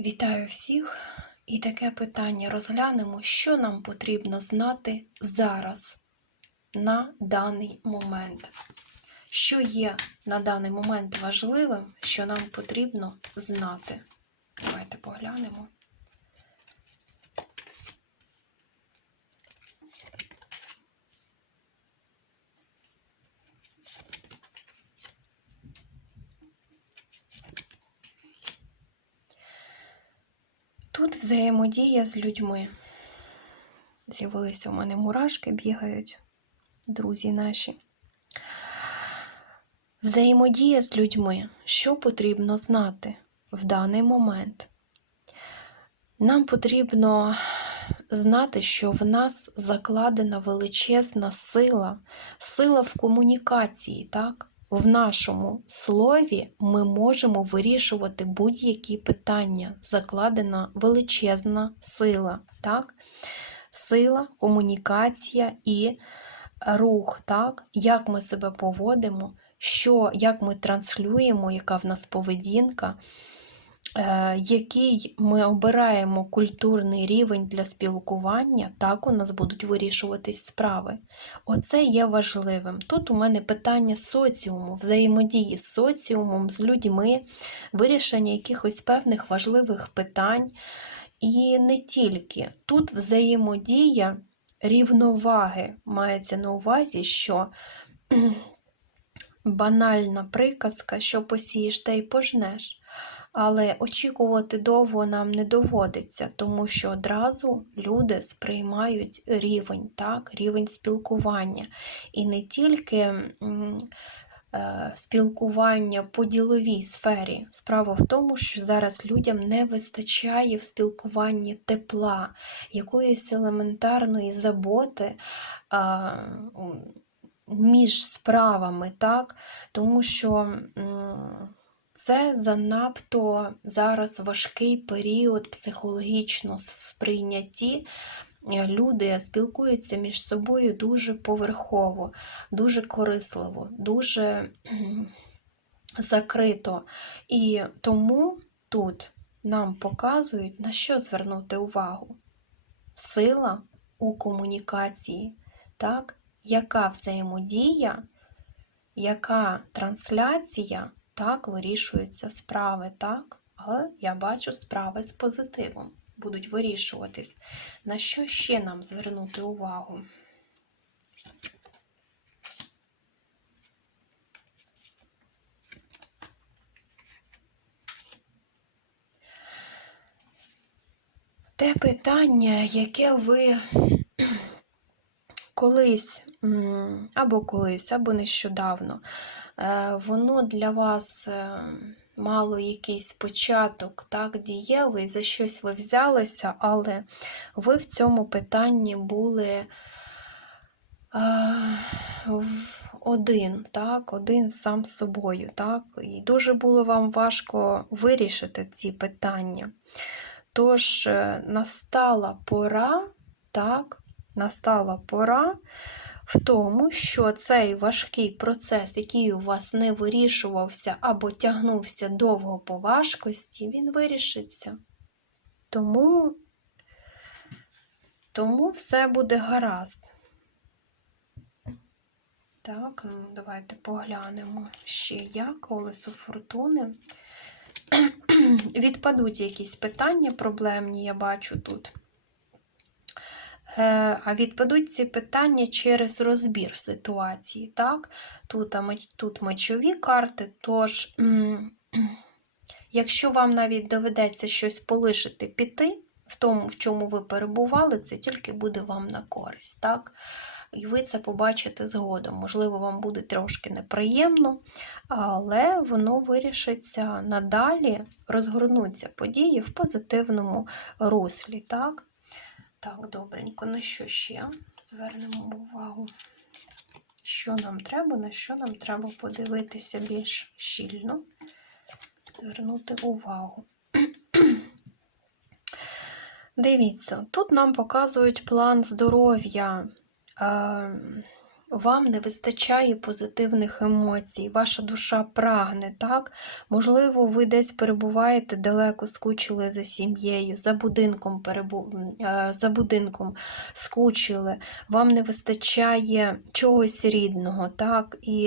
Вітаю всіх! І таке питання розглянемо, що нам потрібно знати зараз, на даний момент. Що є на даний момент важливим, що нам потрібно знати. Давайте поглянемо. Тут взаємодія з людьми. З'явилися у мене мурашки, бігають, друзі наші. Взаємодія з людьми. Що потрібно знати в даний момент? Нам потрібно знати, що в нас закладена величезна сила, сила в комунікації, так? В нашому слові ми можемо вирішувати будь-які питання. Закладена величезна сила, так? Сила, комунікація і рух, так? Як ми себе поводимо, що, як ми транслюємо, яка в нас поведінка, який ми обираємо культурний рівень для спілкування, так у нас будуть вирішуватись справи. Оце є важливим. Тут у мене питання соціуму, взаємодії з соціумом, з людьми, вирішення якихось певних важливих питань. І не тільки. Тут взаємодія рівноваги мається на увазі, що банальна приказка, що посієш, те й пожнеш. Але очікувати довго нам не доводиться, тому що одразу люди сприймають рівень, так, рівень спілкування. І не тільки е, спілкування по діловій сфері. Справа в тому, що зараз людям не вистачає в спілкуванні тепла, якоїсь елементарної заботи. Між справами, так? тому що це занадто зараз важкий період психологічно сприйнятті. Е, Люди спілкуються між собою дуже поверхово, дуже корисливо, дуже закрито. І тому тут нам показують, на що звернути увагу. Сила у комунікації, так? яка взаємодія, яка трансляція, так вирішуються справи, так? Але я бачу справи з позитивом будуть вирішуватись. На що ще нам звернути увагу? Те питання, яке ви колись, або колись, або нещодавно, воно для вас е, мало якийсь початок, так, дієвий, за щось ви взялися, але ви в цьому питанні були е, один, так, один сам з собою, так, і дуже було вам важко вирішити ці питання. Тож е, настала пора, так, настала пора в тому, що цей важкий процес, який у вас не вирішувався або тягнувся довго по важкості, він вирішиться. Тому, тому все буде гаразд. Так, ну, давайте поглянемо ще як колесо фортуни. Відпадуть якісь питання проблемні, я бачу тут. Е, А відпадуть ці питання через розбір ситуації. Так? Тут, тут мечові карти, тож, якщо вам навіть доведеться щось полишити, піти в тому, в чому ви перебували, це тільки буде вам на користь. Так? І ви це побачите згодом. Можливо, вам буде трошки неприємно, але воно вирішиться надалі, розгорнуться події в позитивному руслі. Так? Так, добренько, на що ще звернемо увагу? Що нам треба, на що нам треба подивитися більш щільно, звернути увагу. Дивіться, тут нам показують план здоров'я. Вам не вистачає позитивних емоцій, ваша душа прагне, так? Можливо, ви десь перебуваєте далеко, скучили за сім'єю, за будинком перебу... е, за будинком скучили, вам не вистачає чогось рідного, так? І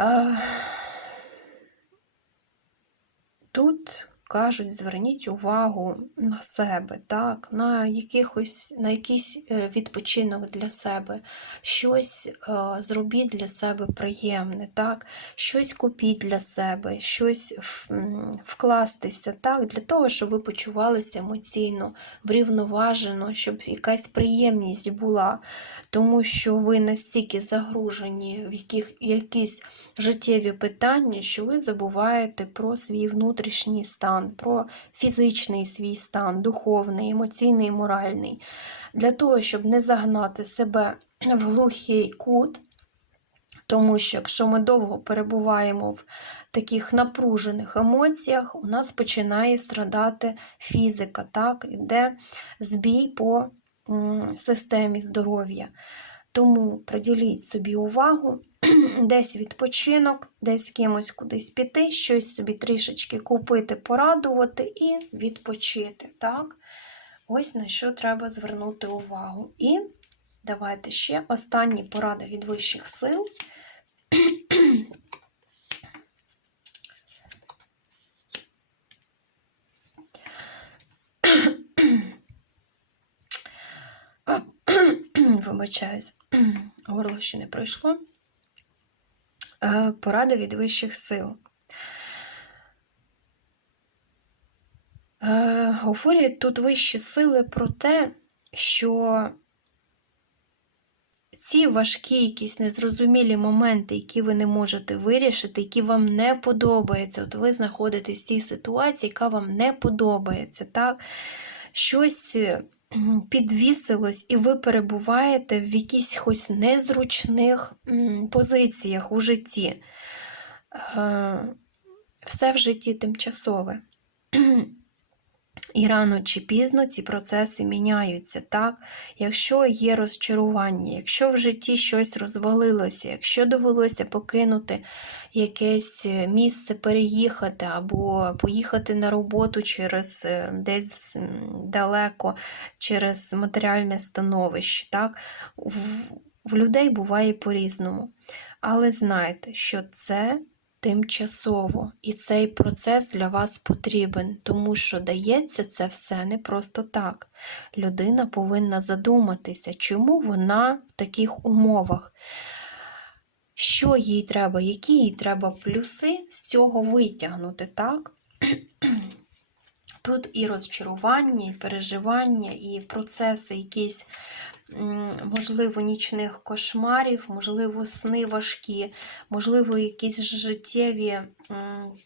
е... тут кажуть, зверніть увагу на себе, так, на якихось, на якийсь е, відпочинок для себе, щось е, зробіть для себе приємне, так, щось купіть для себе, щось вкластися, так, для того, щоб ви почувалися емоційно, врівноважено, щоб якась приємність була, тому що ви настільки загружені в яких, якісь життєві питання, що ви забуваєте про свій внутрішній стан, про фізичний свій стан, духовний, емоційний, моральний. Для того, щоб не загнати себе в глухий кут, тому що якщо ми довго перебуваємо в таких напружених емоціях, у нас починає страдати фізика, так? іде збій по системі здоров'я. Тому приділіть собі увагу, десь відпочинок, десь кимось кудись піти, щось собі трішечки купити, порадувати і відпочити. Так? Ось на що треба звернути увагу. І давайте ще останні поради від вищих сил. Вибачаюсь, горло ще не пройшло. Е, Порада від вищих сил. Е, Говорять тут вищі сили про те, що ці важкі, якісь незрозумілі моменти, які ви не можете вирішити, які вам не подобаються, от ви знаходитесь в цій ситуації, яка вам не подобається, так? Щось е, підвісилось, і ви перебуваєте в якихось незручних позиціях у житті. Е, Все в житті тимчасове. І рано чи пізно ці процеси міняються, так? Якщо є розчарування, якщо в житті щось розвалилося, якщо довелося покинути якесь е, місце, переїхати або поїхати на роботу через е, десь далеко, через матеріальне становище, так? В, в людей буває по-різному. Але знайте, що це тимчасово, і цей процес для вас потрібен, тому що дається це все не просто так. Людина повинна задуматися, чому вона в таких умовах. Що їй треба, які їй треба плюси з цього витягнути, так? Тут і розчарування, і переживання, і процеси якісь, можливо, нічних кошмарів, можливо, сни важкі, можливо, якісь життєві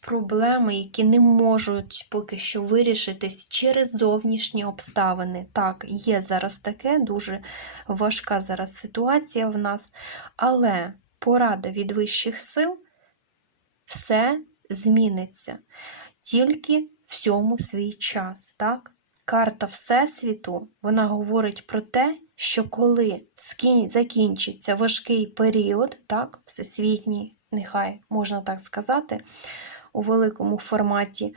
проблеми, які не можуть поки що вирішитись через зовнішні обставини. Так, є зараз таке, дуже важка зараз ситуація в нас, але порада від вищих сил все зміниться. Тільки всьому свій час. Так? Карта Всесвіту вона говорить про те, що коли закінчиться важкий період, так, всесвітній, нехай можна так сказати, у великому форматі,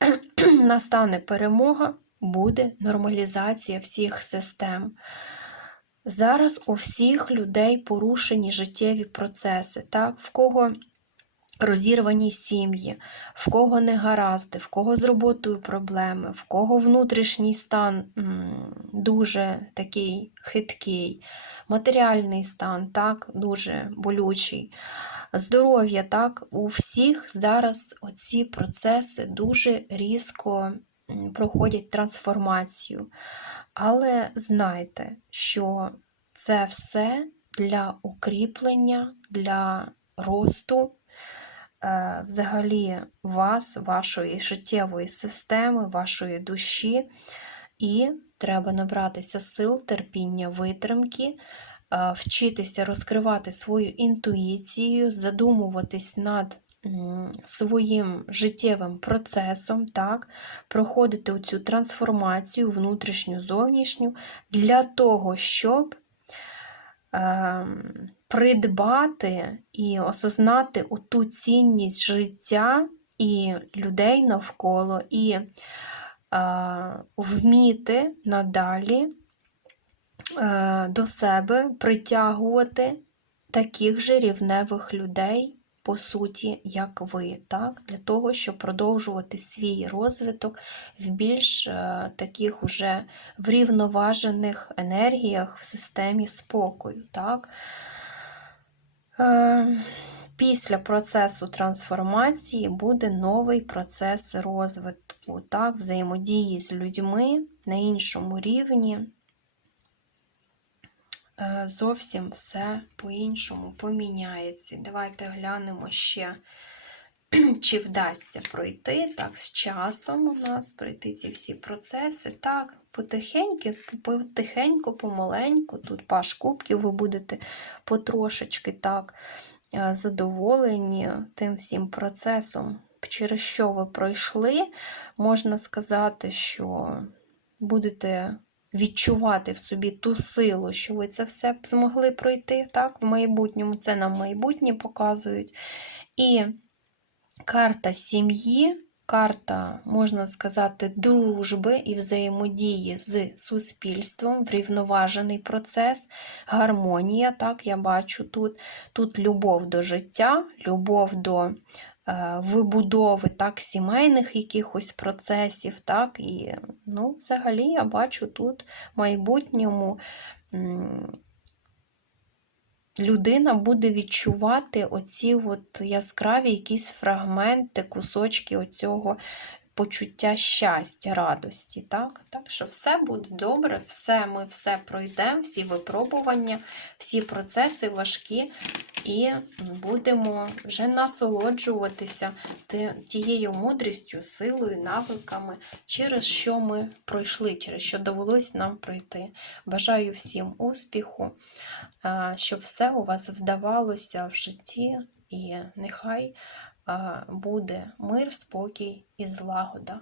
настане перемога, буде нормалізація всіх систем. Зараз у всіх людей порушені життєві процеси, так? в кого розірвані сім'ї, в кого негаразди, в кого з роботою проблеми, в кого внутрішній стан дуже такий хиткий, матеріальний стан так, дуже болючий. Здоров'я, так, у всіх зараз оці процеси дуже різко проходять трансформацію. Але знайте, що це все для укріплення, для росту взагалі вас, вашої життєвої системи, вашої душі, і треба набратися сил, терпіння, витримки, е, вчитися розкривати свою інтуїцію, задумуватись над своїм життєвим процесом, так, проходити цю трансформацію внутрішню, зовнішню, для того, щоб ем, придбати і осознати ту цінність життя і людей навколо, і е, вміти надалі е, до себе притягувати таких же рівневих людей, по суті, як ви, так? для того, щоб продовжувати свій розвиток в більш е, таких уже врівноважених енергіях в системі спокою. Так? Е, Після процесу трансформації буде новий процес розвитку, так, взаємодії з людьми на іншому рівні. Е, Зовсім все по-іншому поміняється. Давайте глянемо ще, чи вдасться пройти так, з часом у нас пройти ці всі процеси. Так, потихеньку, потихеньку, помаленьку, тут паш кубків, ви будете потрошечки так е, задоволені тим всім процесом, через що ви пройшли, можна сказати, що будете відчувати в собі ту силу, що ви це все змогли пройти так, в майбутньому. Це нам майбутнє показують. І карта сім'ї. Карта, можна сказати, дружби і взаємодії з суспільством, врівноважений процес, гармонія, так, я бачу тут. Тут любов до життя, любов до е, вибудови так, сімейних якихось процесів. так, І ну, взагалі я бачу тут в майбутньому людина буде відчувати оці от яскраві якісь фрагменти, кусочки оцього почуття щастя, радості. Так Так що все буде добре, все ми все пройдемо, всі випробування, всі процеси важкі, і будемо вже насолоджуватися тією мудрістю, силою, навиками, через що ми пройшли, через що довелось нам пройти. Бажаю всім успіху, щоб все у вас вдавалося в житті, і нехай буде мир, спокій і злагода.